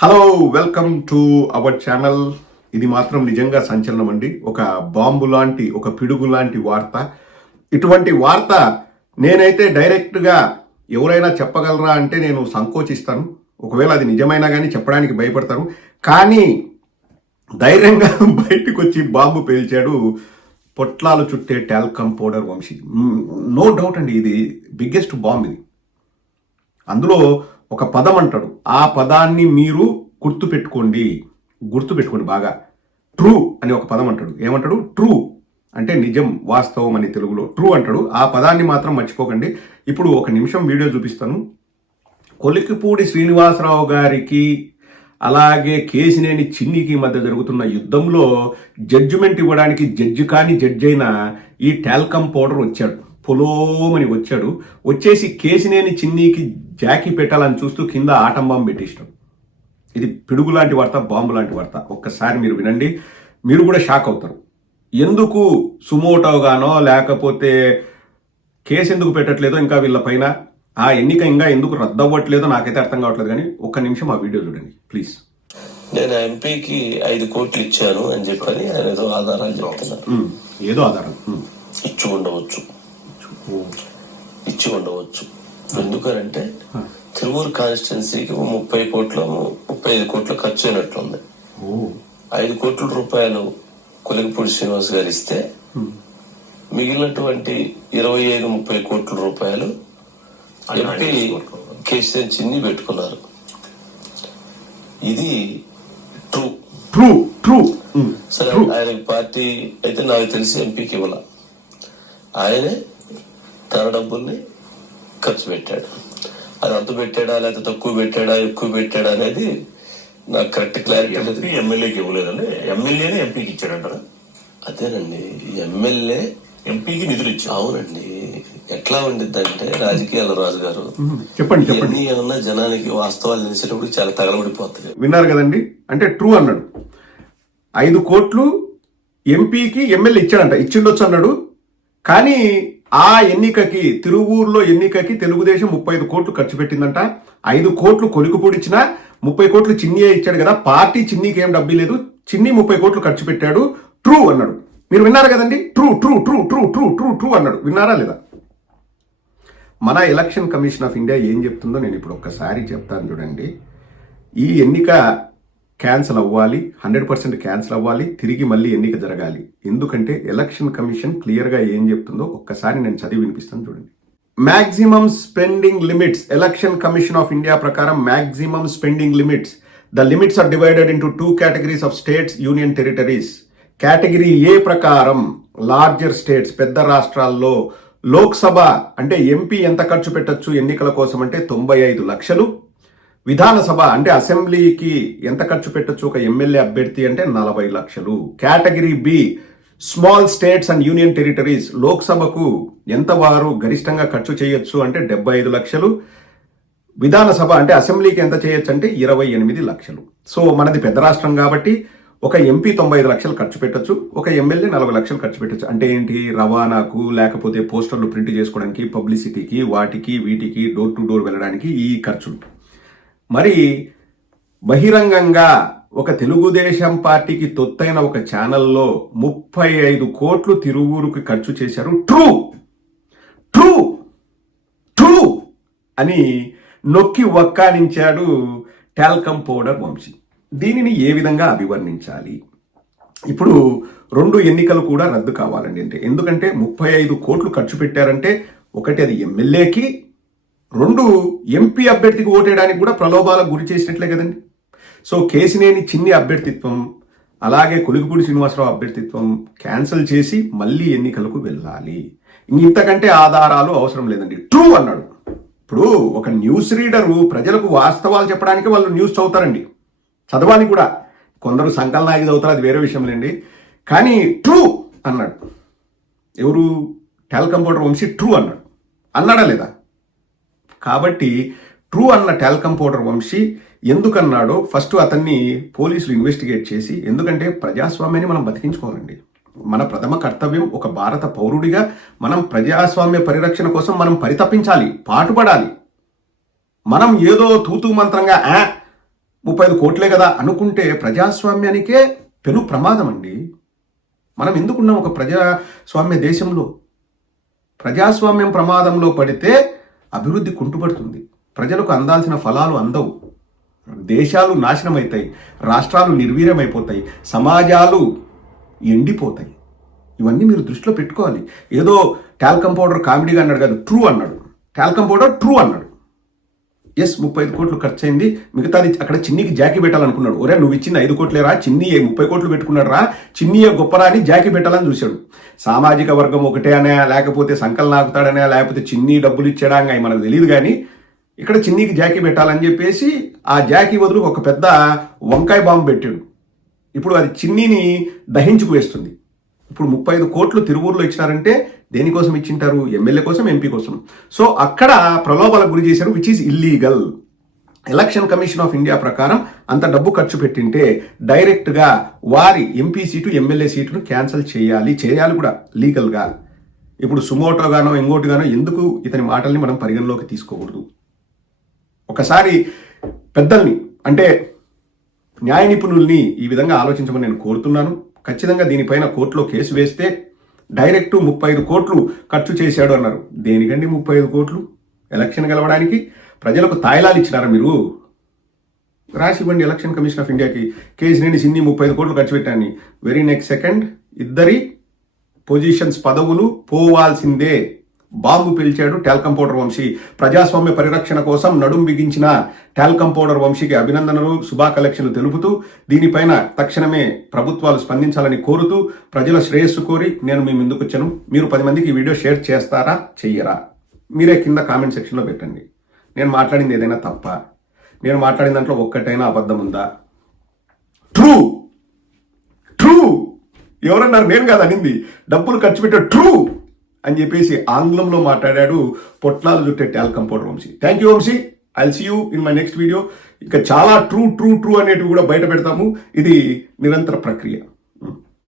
Hello, welcome to our channel. ఇది మాత్రం నిజంగా సంచలనం అండి. ఒక బాంబు లాంటి, ఒక పిడుగు లాంటి వార్త. ఇటువంటి వార్త నేనైతే డైరెక్ట్గా ఎవరైనా చెప్పగలరా అంటే నేను సంకోచిస్తాను. ఒకవేళ అది నిజమైనా కానీ చెప్పడానికి భయపడతారు. కానీ ధైర్యంగా బయటకు వచ్చి బాంబు పేల్చాడు పొట్లాలు చుట్టే talcum powder Vamsi. No doubt అండి, ఇది బిగ్గెస్ట్ బాంబ్. ఇది అందులో ఒక పదం అంటాడు, ఆ పదాన్ని మీరు గుర్తుపెట్టుకోండి బాగా. ట్రూ అని ఒక పదం అంటాడు. ఏమంటాడు? ట్రూ అంటే నిజం, వాస్తవం అని తెలుగులో ట్రూ అంటాడు. ఆ పదాన్ని మాత్రం మర్చిపోకండి. ఇప్పుడు ఒక నిమిషం వీడియో చూపిస్తాను. కొలికిపూడి శ్రీనివాసరావు గారికి అలాగే కేసినేని చిన్నికి మధ్య జరుగుతున్న యుద్ధంలో జడ్జిమెంట్ ఇవ్వడానికి జడ్జి కాని జడ్జి అయిన ఈ టాల్కమ్ పౌడర్ వచ్చాడు. పొలోమని వచ్చాడు. వచ్చేసి కేసినేని చిన్నికి జాకీ పెట్టాలని చూస్తూ కింద ఆటం బాంబు పెట్టేసినాడు. ఇది పిడుగు లాంటి వార్త, బాంబు లాంటి వార్త. ఒక్కసారి మీరు వినండి, మీరు కూడా షాక్ అవుతారు. ఎందుకు సుమోటోగానో లేకపోతే కేసు ఎందుకు పెట్టట్లేదో, ఇంకా వీళ్ళ పైన ఆ ఎన్నిక ఇంకా ఎందుకు రద్దు అవ్వట్లేదో నాకైతే అర్థం కావట్లేదు. కానీ ఒక్క నిమిషం ఆ వీడియో చూడండి ప్లీజ్. నేను ఎంపీకి 5 కోట్లు ఇచ్చాను అని చెప్పని ఆయన ఏదో ఆధారాలు చెప్తున్నారు. ఏదో ఆధారం ఇచ్చి ఉండవచ్చు. ఎందుకనంటే తిరువూరు కాన్స్టిట్యున్సీకి 35 కోట్లు ఖర్చు అయినట్లుంది. 5 కోట్ల రూపాయలు కొలికిపూడి శ్రీనివాస్ గారు ఇస్తే మిగిలినటువంటి 25-30 కోట్ల రూపాయలు ఎంపీ కేసీఆర్ చిన్ని పెట్టుకున్నారు. ఇది ట్రూ. సరే, ఆయన పార్టీ అయితే నాకు తెలిసి ఎంపీకి ఇవ్వాల. ఆయనే తన డబ్బుల్ని ఖర్చు పెట్టాడు. అది అంత పెట్టాడా లేకపోతే తక్కువ పెట్టాడా ఎక్కువ పెట్టాడా అనేది నాకు కరెక్ట్ క్లారిటీ లేదు. ఎమ్మెల్యేకి ఇవ్వలేదండి, ఎమ్మెల్యేనే ఎంపీకి ఇచ్చాడంటారా? అదేనండి, ఎమ్మెల్యే ఎంపీకి నిధులు ఇచ్చాడు. అవునండి. ఎట్లా ఉండిద్దంటే రాజకీయాల రాజు గారు చెప్పండి ఏమన్నా జనానికి వాస్తవాలు తెలిసేటప్పుడు చాలా తగలబడిపోతుంది. విన్నారు కదండి, అంటే ట్రూ అన్నాడు. 5 కోట్లు ఎంపీకి ఎమ్మెల్యే ఇచ్చాడంట, ఇచ్చిండొచ్చు అన్నాడు. కానీ ఆ ఎన్నికకి, తిరువూరులో ఎన్నికకి తెలుగుదేశం 35 కోట్లు ఖర్చు పెట్టిందంట. 5 కోట్లు కొలికిపూడిచ్చిన 30 కోట్లు చిన్నియే ఇచ్చాడు కదా. పార్టీ చిన్నికి ఏం డబ్బు లేదు, చిన్ని 30 కోట్లు ఖర్చు పెట్టాడు. ట్రూ అన్నాడు. మీరు విన్నారు కదండి, ట్రూ అన్నాడు. విన్నారా లేదా? మన ఎలక్షన్ కమిషన్ ఆఫ్ ఇండియా ఏం చెప్తుందో నేను ఇప్పుడు ఒక్కసారి చెప్తాను చూడండి. ఈ ఎన్నిక క్యాన్సిల్ అవ్వాలి, 100% క్యాన్సిల్ అవ్వాలి, తిరిగి మళ్ళీ ఎన్నిక జరగాలి. ఎందుకంటే ఎలక్షన్ కమిషన్ క్లియర్గా ఏం చెప్తుందో ఒక్కసారి నేను చదివి వినిపిస్తాను చూడండి. Maximum spending limits, election commission of India ప్రకారం maximum spending limits. The limits are divided into 2 categories of states, union territories. Category A ప్రకారం లార్జర్ స్టేట్స్, పెద్ద రాష్ట్రాల్లో లోక్సభ అంటే ఎంపీ ఎంత ఖర్చు పెట్టచ్చు ఎన్నికల కోసం అంటే 95 లక్షలు. విధానసభ అంటే అసెంబ్లీకి ఎంత ఖర్చు పెట్టచ్చు ఒక ఎమ్మెల్యే అభ్యర్థి అంటే 40 లక్షలు. Category B small states and union territories, లోక్సభకు ఎంత వారు గరిష్టంగా ఖర్చు చేయొచ్చు అంటే 75 లక్షలు. విధానసభ అంటే అసెంబ్లీకి ఎంత చేయొచ్చు అంటే 28 లక్షలు. సో మనది పెద్ద రాష్ట్రం కాబట్టి ఒక ఎంపీ 95 లక్షలు ఖర్చు పెట్టచ్చు, ఒక ఎమ్మెల్యే 40 లక్షలు ఖర్చు పెట్టచ్చు. అంటే ఏంటి? రవాణాకు, లేకపోతే పోస్టర్లు ప్రింట్ చేసుకోవడానికి, పబ్లిసిటీకి, వాటికి వీటికి, డోర్ టు డోర్ వెళ్ళడానికి ఈ ఖర్చులు. మరి బహిరంగంగా ఒక తెలుగుదేశం పార్టీకి తొత్తైన ఒక ఛానల్లో 35 కోట్లు తిరువూరుకి ఖర్చు చేశారు. ట్రూ అని నొక్కి వక్కానించాడు టాల్కమ్ పౌడర్ వంశీ. దీనిని ఏ విధంగా అభివర్ణించాలి? ఇప్పుడు 2 ఎన్నికలు కూడా రద్దు కావాలండి. అంటే ఎందుకంటే 35 కోట్లు ఖర్చు పెట్టారంటే ఒకటి అది ఎమ్మెల్యేకి, 2 ఎంపీ అభ్యర్థికి ఓటేయడానికి కూడా ప్రలోభాలకు గురి చేసినట్లే కదండి. సో కేసినేని చిన్ని అభ్యర్థిత్వం అలాగే కొలికిపూడి శ్రీనివాసరావు అభ్యర్థిత్వం క్యాన్సిల్ చేసి మళ్ళీ ఎన్నికలకు వెళ్ళాలి. ఇంతకంటే ఆధారాలు అవసరం లేదండి. ట్రూ అన్నాడు. ఇప్పుడు ఒక న్యూస్ రీడరు ప్రజలకు వాస్తవాలు చెప్పడానికి వాళ్ళు న్యూస్ చదువుతారండి, చదవాలి కూడా. కొందరు సంకలనాగి చదువుతారు, అది వేరే విషయం లేండి. కానీ ట్రూ అన్నాడు. ఎవరు? టాల్కమ్ పౌడర్ వంశీ ట్రూ అన్నాడా లేదా? కాబట్టి ట్రూ అన్న టాల్కమ్ పౌడర్ వంశీ ఎందుకన్నాడో ఫస్ట్ అతన్ని పోలీసులు ఇన్వెస్టిగేట్ చేసి, ఎందుకంటే ప్రజాస్వామ్యాన్ని మనం బతికించుకోవాలండి. మన ప్రథమ కర్తవ్యం ఒక భారత పౌరుడిగా మనం ప్రజాస్వామ్య పరిరక్షణ కోసం మనం పరితపించాలి, పాటుపడాలి. మనం ఏదో తూతూ మంత్రంగా 35 కోట్లే కదా అనుకుంటే ప్రజాస్వామ్యానికే పెను ప్రమాదం అండి. మనం ఎందుకున్నాం ఒక ప్రజాస్వామ్య దేశంలో? ప్రజాస్వామ్యం ప్రమాదంలో పడితే అభివృద్ధి కుంటుపడుతుంది, ప్రజలకు అందాల్సిన ఫలాలు అందవు, దేశాలు నాశనం అవుతాయి, రాష్ట్రాలు నిర్వీర్యమైపోతాయి, సమాజాలు ఎండిపోతాయి. ఇవన్నీ మీరు దృష్టిలో పెట్టుకోవాలి. ఏదో టాల్కమ్ పౌడర్ కామెడీగా అన్నాడు కాదు, ట్రూ అన్నాడు. టాల్కమ్ పౌడర్ ట్రూ అన్నాడు. ఎస్ 35 కోట్లు ఖర్చు అయింది, మిగతాది అక్కడ చిన్నికి జాకీ పెట్టాలనుకున్నాడు. ఒరే నువ్వు ఇచ్చింది 5 కోట్లేరా, చిన్ని 30 కోట్లు పెట్టుకున్నాడు రా, చిన్నియే గొప్పరా అని జాకీ పెట్టాలని చూశాడు. సామాజిక వర్గం ఒకటే అనే, లేకపోతే సంకల్ నాకుతాడనే, లేకపోతే చిన్ని డబ్బులు ఇచ్చాడా అని మనకు తెలియదు. కానీ ఇక్కడ చిన్నికి జాకీ పెట్టాలని చెప్పేసి ఆ జాకీ బదులు ఒక పెద్ద వంకాయ బాంబు పెట్టాడు. ఇప్పుడు అది చిన్నిని దహించుకు వేస్తుంది. ఇప్పుడు 35 కోట్లు తిరువూరులో ఇచ్చినారంటే దేనికోసం ఇచ్చింటారు? ఎమ్మెల్యే కోసం, ఎంపీ కోసం. సో అక్కడ ప్రలోభాలకు గురి చేశారు, which is illegal. Election commission of India ప్రకారం అంత డబ్బు ఖర్చు పెట్టింటే డైరెక్ట్గా వారి ఎంపీ సీటు, ఎమ్మెల్యే సీటును క్యాన్సిల్ చేయాలి కూడా లీగల్గా. ఇప్పుడు సుమోటోగానో ఇంకోటిగానో ఎందుకు ఇతని మాటల్ని మనం పరిగణలోకి తీసుకోకూడదు? ఒకసారి పెద్దల్ని అంటే న్యాయ నిపుణుల్ని ఈ విధంగా ఆలోచించమని నేను కోరుతున్నాను. ఖచ్చితంగా దీనిపైన కోర్టులో కేసు వేస్తే డైరెక్ట్ 35 కోట్లు ఖర్చు చేశాడు అన్నారు. దేనికండి 35 కోట్లు? ఎలక్షన్ గెలవడానికి ప్రజలకు తాయిలాలు ఇచ్చినారా మీరు? రాసి ఇవ్వండి ఎలక్షన్ కమిషన్ ఆఫ్ ఇండియాకి, కేసినేని చిన్ని 35 కోట్లు ఖర్చు పెట్టాను. వెరీ నెక్స్ట్ సెకండ్ ఇద్దరి పొజిషన్స్, పదవులు పోవాల్సిందే. బాంబు పిలిచాడు టాల్కమ్ పౌడర్ వంశీ. ప్రజాస్వామ్య పరిరక్షణ కోసం నడుం బిగించిన టాల్కమ్ పౌడర్ వంశీకి అభినందనలు, శుభాకాంక్షలు తెలుపుతూ దీనిపైన తక్షణమే ప్రభుత్వాలు స్పందించాలని కోరుతూ ప్రజల శ్రేయస్సు కోరి నేను మీ ముందుకు వచ్చాను. మీరు 10 మందికి ఈ వీడియో షేర్ చేస్తారా, చెయ్యరా? మీరే కింద కామెంట్ సెక్షన్లో పెట్టండి. నేను మాట్లాడింది ఏదైనా తప్ప, నేను మాట్లాడిన దాంట్లో ఒక్కటైనా అబద్ధం ఉందా? ట్రూ ఎవరన్నారు? నేను కాదు అనింది. డబ్బులు ఖర్చు పెట్టే ట్రూ అని చెప్పేసి ఆంగ్లంలో మాట్లాడాడు పొట్లాలు చుట్టే talcum powder Vamsi. Thank you Vamsi. I'll see you in my next video. ఇంకా చాలా ట్రూ అనేటివి కూడా బయట పెడతాము. ఇది నిరంతర ప్రక్రియ.